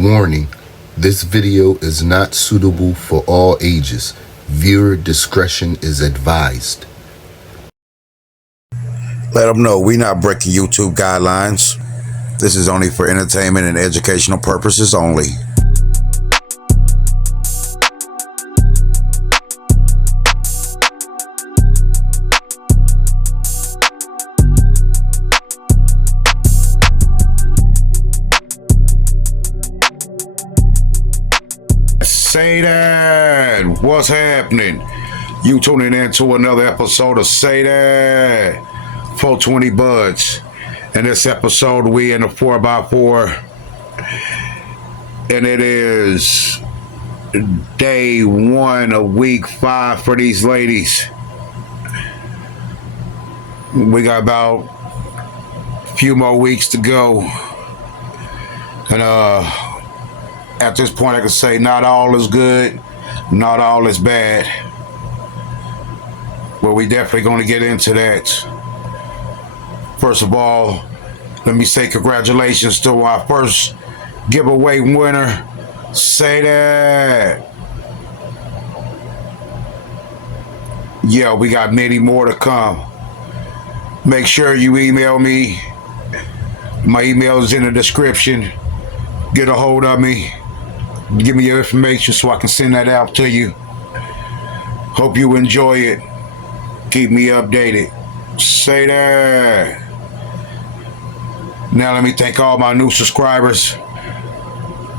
Warning, this video is not suitable for all ages. Viewer discretion is advised. Let them know we not breaking YouTube guidelines. This is only for entertainment and educational purposes only. Say that. What's happening? You tuning in to another episode of Say That 420 Buds. In this episode, we in a 4x4, and it is day 1 of week 5 for these ladies. We got about a few more weeks to go, and at this point, I can say not all is good, not all is bad. Well, we definitely going to get into that. First of all, let me say congratulations to our first giveaway winner. Say that. Yeah, we got many more to come. Make sure you email me. My email is in the description. Get a hold of me. Give me your information so I can send that out to you. Hope you enjoy it. Keep me updated. Say that. Now let me thank all my new subscribers.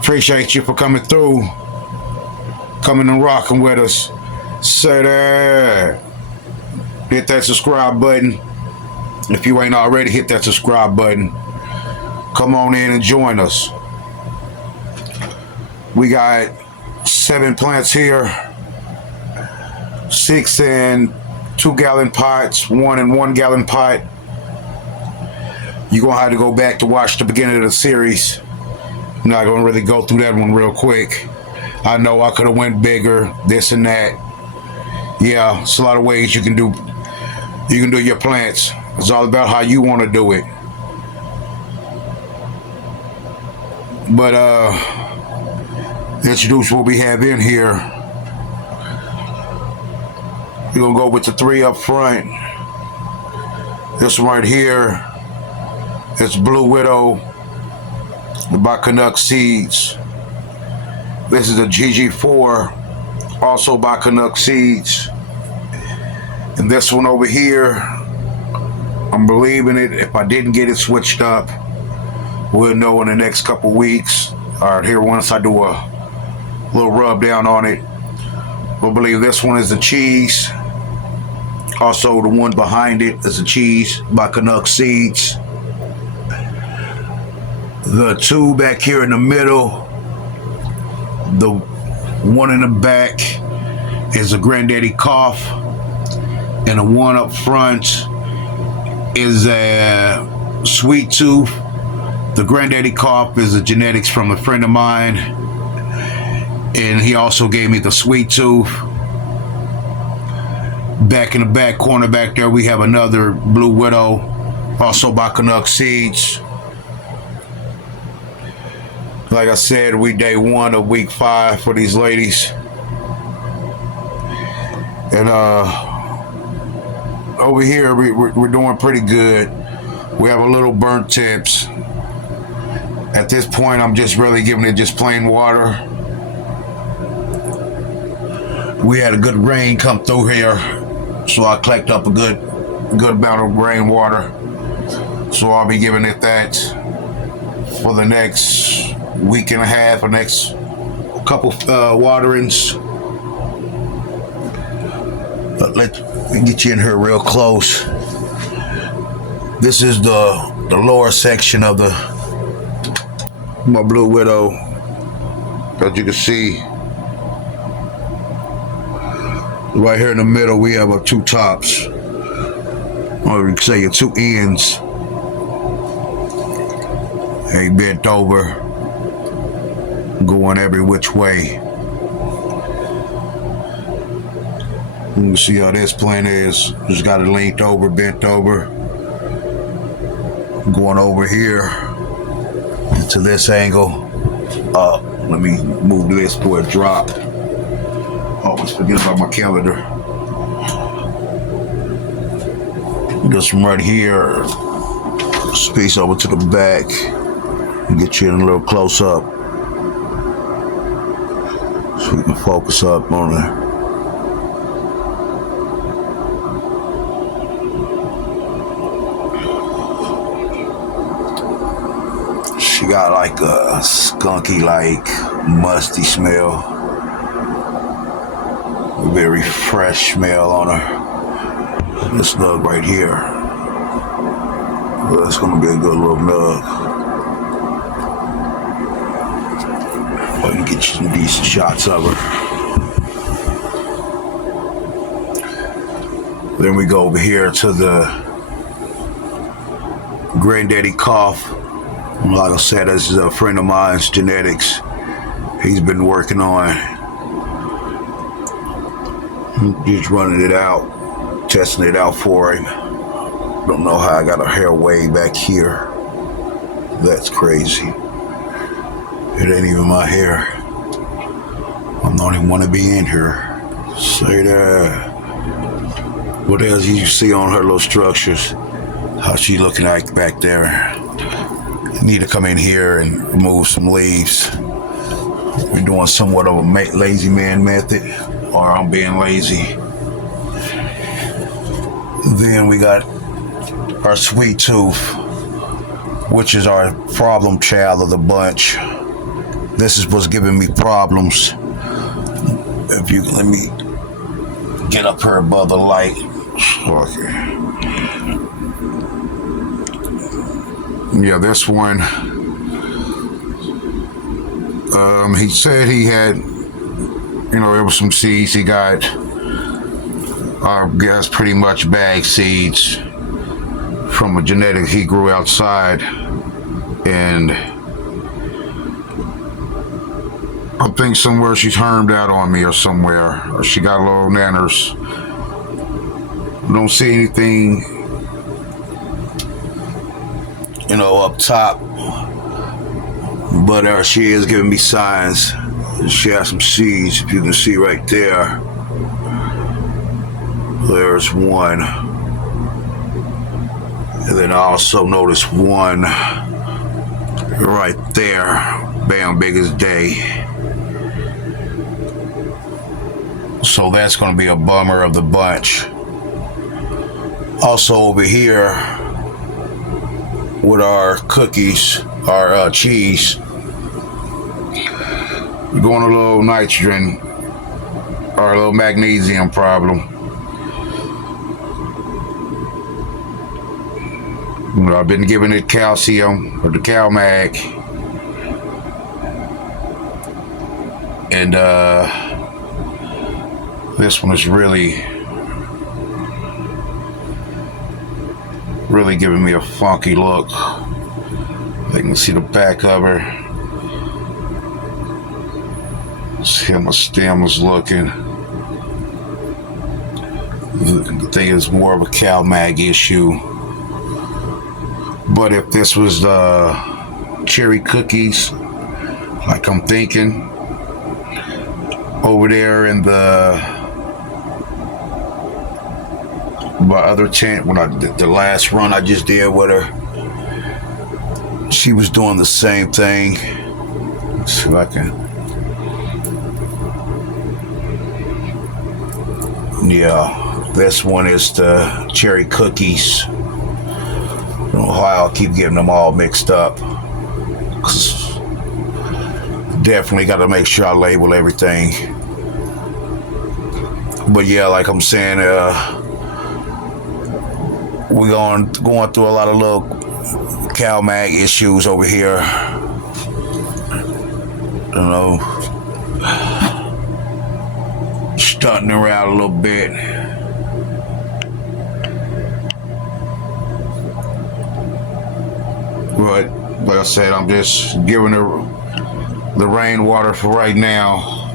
Appreciate you for coming through. Coming and rocking with us. Say that. Hit that subscribe button. If you ain't already, hit that subscribe button. Come on in and join us. We got 7 plants here, 6 in 2-gallon pots, 1 in 1-gallon pot. You're going to have to go back to watch the beginning of the series. I'm not going to really go through that one real quick. I know I could have went bigger, this and that. Yeah, it's a lot of ways you can do your plants. It's all about how you want to do it. But introduce what we have in here. We're gonna go with the 3 up front. This one right here, it's Blue Widow by Canuck Seeds. This is a GG4, also by Canuck Seeds. And this one over here, I'm believing it. If I didn't get it switched up, we'll know in the next couple weeks. All right, here once I do a little rub down on it. We'll believe this one is the Cheese. Also, the one behind it is a Cheese by Canuck Seeds. The 2 back here in the middle, the one in the back is a Granddaddy Cough, and the one up front is a Sweet Tooth. The Granddaddy Cough is a genetics from a friend of mine, and he also gave me the Sweet Tooth. Back in the back corner back there, we have another Blue Widow, also by Canuck Seeds. Like I said, we day 1 of week 5 for these ladies. And over here, we're doing pretty good. We have a little burnt tips. At this point, I'm just really giving it just plain water. We had a good rain come through here, so I collected up a good amount of rainwater. So I'll be giving it that for the next week and a half, or next couple waterings. But let me get you in here real close. This is the lower section of my Blue Widow. As you can see, right here in the middle, we have 2 tops, or you can say 2 ends. They bent over, going every which way. You can see how this plant is. Just got it leaned over, bent over, going over here to this angle. Let me move this before it drop. Always forget about my calendar. This one right here, space over to the back. Get you in a little close up so we can focus up on it. She got like a skunky, like musty smell. A very fresh smell on her. This nug right here. Well, that's gonna be a good little nug. I can get you some decent shots of her. Then we go over here to the Granddaddy Cough. Like I said, this is a friend of mine's genetics. He's been working on just running it out, testing it out for him. Don't know how I got a hair way back here. That's crazy. It ain't even my hair. I don't even want to be in here. Say that. What else you see on her little structures? How she looking like back there? I need to come in here and remove some leaves. We're doing somewhat of a lazy man method, or I'm being lazy. Then we got our sweet tooth, which is our problem child of the bunch. This is what's giving me problems. If you let me get up here above the light. Okay. Yeah, this one. He said he had, there was some seeds he got. I guess pretty much bag seeds from a genetic he grew outside, and I think somewhere she turned out on me or somewhere, or she got little nanners. Don't see anything, up top, but she is giving me signs. She has some seeds, if you can see right there. There's one. And then I also noticed one right there, bam, big as day. So that's going to be a bummer of the bunch. Also over here with our cookies, our cheese, we're going a little nitrogen or a little magnesium problem. I've been giving it calcium or the CalMag, and this one is really giving me a funky look. They can see the back of her. See how my stem is looking. I think it's more of a CalMag issue. But if this was the cherry cookies, like I'm thinking, over there in my other tent, when I did the last run I just did with her, she was doing the same thing. Let's see if I can. Yeah, this one is the cherry cookies. I don't know how I'll keep getting them all mixed up. Definitely got to make sure I label everything. But yeah, like I'm saying, we're going through a lot of little CalMag issues over here. Stunting around a little bit. But like I said, I'm just giving her the rainwater for right now.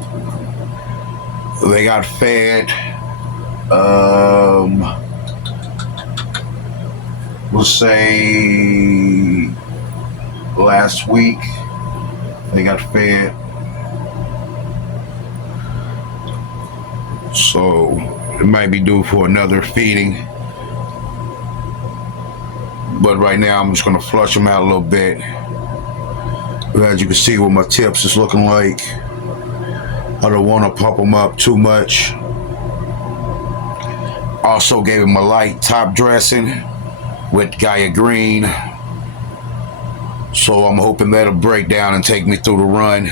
They got fed. We'll say last week, They got fed. So it might be due for another feeding. But right now I'm just gonna flush them out a little bit. As you can see what my tips is looking like. I don't want to pump them up too much. Also gave him a light top dressing with Gaia Green. So I'm hoping that'll break down and take me through the run,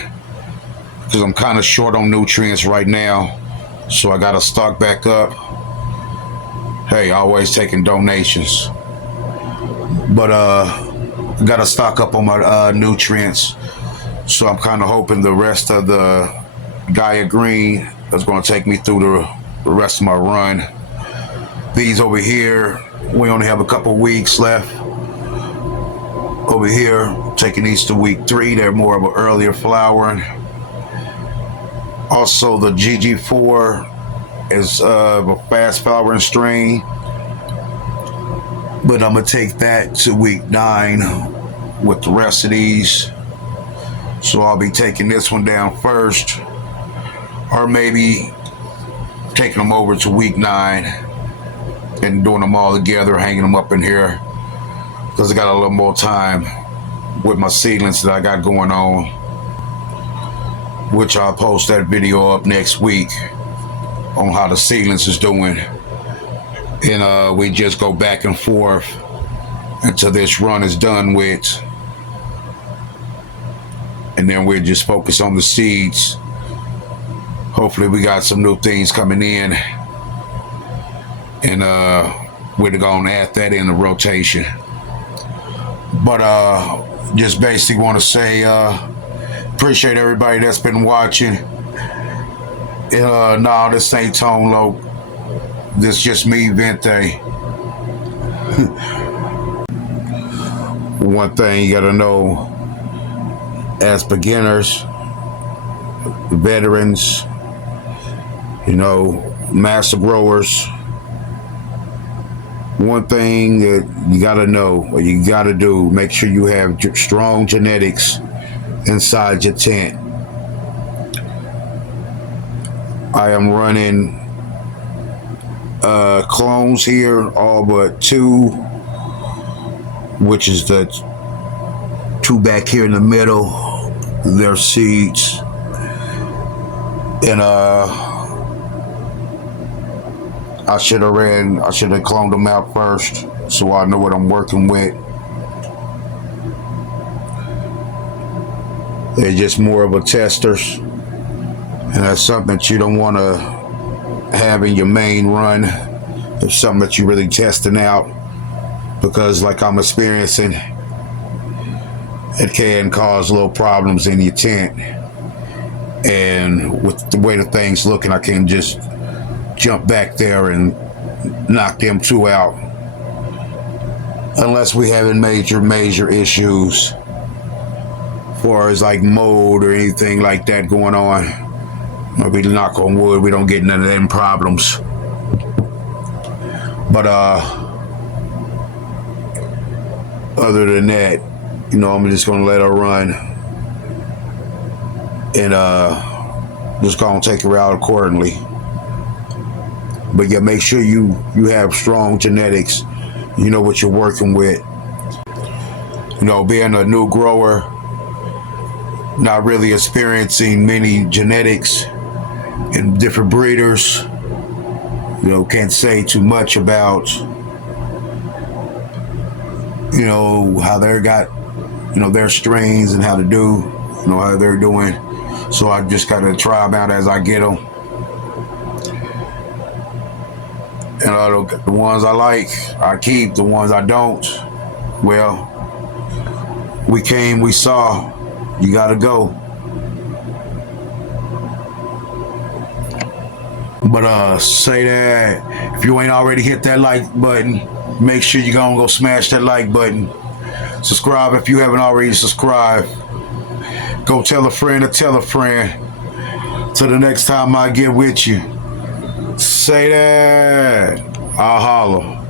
because I'm kind of short on nutrients right now. So I got to stock back up. Hey, always taking donations. But got to stock up on my nutrients. So I'm kind of hoping the rest of the Gaia Green is going to take me through the rest of my run. These over here, we only have a couple weeks left. Over here, taking these to week 3. They're more of an earlier flowering. Also, the GG4 is a fast flowering strain. But I'm going to take that to week 9 with the rest of these. So I'll be taking this one down first. Or maybe taking them over to week 9 and doing them all together, hanging them up in here. Because I got a little more time with my seedlings that I got going on. Which I'll post that video up next week on how the seedlings is doing. And we just go back and forth until this run is done with. And then we'll just focus on the seeds. Hopefully we got some new things coming in. And we're going to add that in the rotation. But just basically want to say appreciate everybody that's been watching. No, this ain't Tone Loc. This just me, Vente. One thing you gotta know, as beginners, veterans, master growers, one thing that you gotta know, or you gotta do, make sure you have strong genetics inside your tent. I am running clones here, all but 2, which is the 2 back here in the middle. They're seeds. And I should have cloned them out first, so I know what I'm working with. They're just more of a testers, and that's something that you don't want to have in your main run. It's something that you're really testing out, because like I'm experiencing, it can cause little problems in your tent. And with the way the thing's looking, I can just jump back there and knock them 2 out, unless we having major issues as far as like mold or anything like that going on. Maybe knock on wood, we don't get none of them problems. But other than that, I'm just gonna let her run, and just gonna take her out accordingly. But yeah, make sure you have strong genetics. You know what you're working with. Being a new grower, not really experiencing many genetics and different breeders, can't say too much about, how they got, their strains and how to do, how they're doing. So I just got to try them out as I get them. And the ones I like, I keep. The ones I don't, well, we came, we saw. You gotta go. But say that if you ain't already hit that like button, make sure you go smash that like button. Subscribe if you haven't already subscribed. Go tell a friend to tell a friend. Till the next time I get with you. Say that. I'll holler.